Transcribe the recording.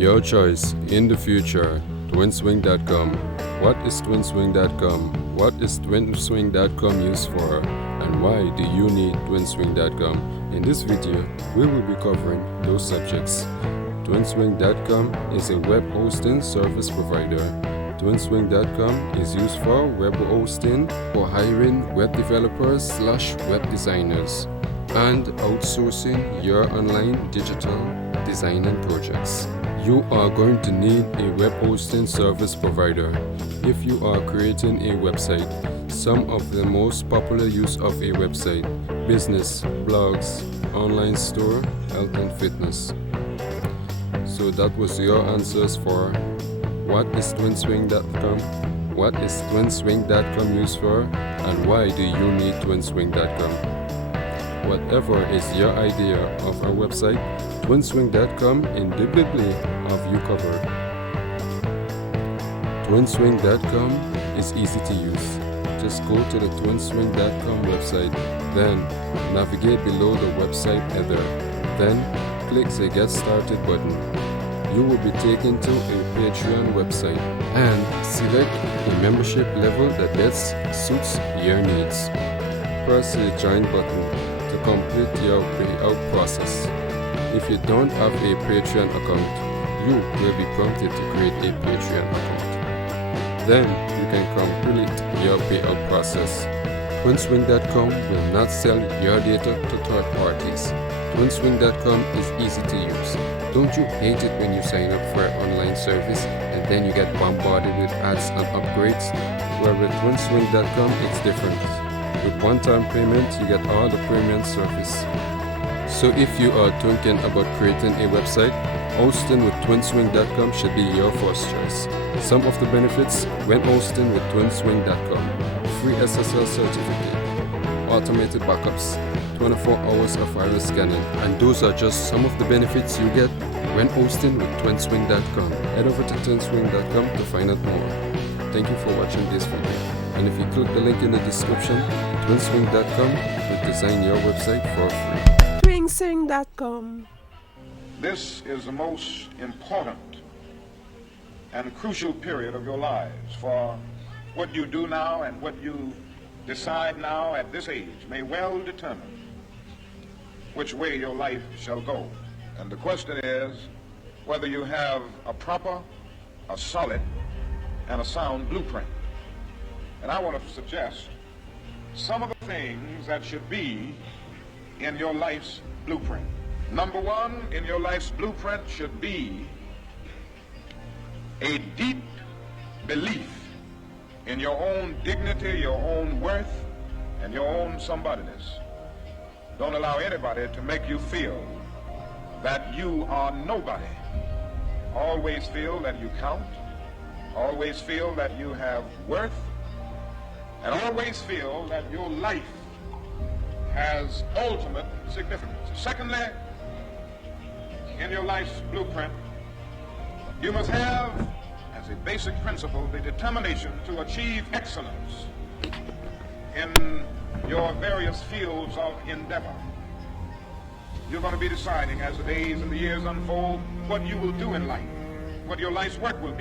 Your choice in the future. TwinSwing.com. What is TwinSwing.com? What is TwinSwing.com used for? And why do you need TwinSwing.com? In this video, we will be covering those subjects. TwinSwing.com is a web hosting service provider. TwinSwing.com is used for web hosting, for hiring web developers/web designers, and outsourcing your online digital designing projects. You are going to need a web hosting service provider if you are creating a website. Some of the most popular use of a website: business, blogs, online store, health and fitness. So that was your answers for what is TwinSwing.com, what is TwinSwing.com used for, and why do you need TwinSwing.com. Whatever is your idea of a website, TwinSwing.com indubitably have you covered. TwinSwing.com is easy to use. Just go to the TwinSwing.com website, then navigate below the website header, then click the Get Started button. You will be taken to a Patreon website and select a membership level that best suits your needs. Press the Join button to complete your payout process. If you don't have a Patreon account, you will be prompted to create a Patreon account. Then you can complete your payout process. TwinSwing.com will not sell your data to third parties. TwinSwing.com is easy to use. Don't you hate it when you sign up for an online service and then you get bombarded with ads and upgrades? Well, with TwinSwing.com it's different. With one-time payment, you get all the premium service. So if you are thinking about creating a website, hosting with TwinSwing.com should be your first choice. Some of the benefits when hosting with TwinSwing.com: free SSL certificate, automated backups, 24 hours of virus scanning, and those are just some of the benefits you get when hosting with TwinSwing.com. Head over to TwinSwing.com to find out more. Thank you for watching this video, and if you click the link in the description, TwinSwing.com will design your website for free. TwinSwing.com. This is the most important and crucial period of your lives, for what you do now and what you decide now at this age may well determine which way your life shall go. And the question is whether you have a proper, a solid, and a sound blueprint. And I want to suggest some of the things that should be in your life's blueprint. Number one in your life's blueprint should be a deep belief in your own dignity, your own worth, and your own somebodyness. Don't allow anybody to make you feel that you are nobody. Always feel that you count. Always feel that you have worth. And always feel that your life has ultimate significance. Secondly, in your life's blueprint, you must have, as a basic principle, the determination to achieve excellence in your various fields of endeavor. You're going to be deciding as the days and the years unfold what you will do in life, what your life's work will be.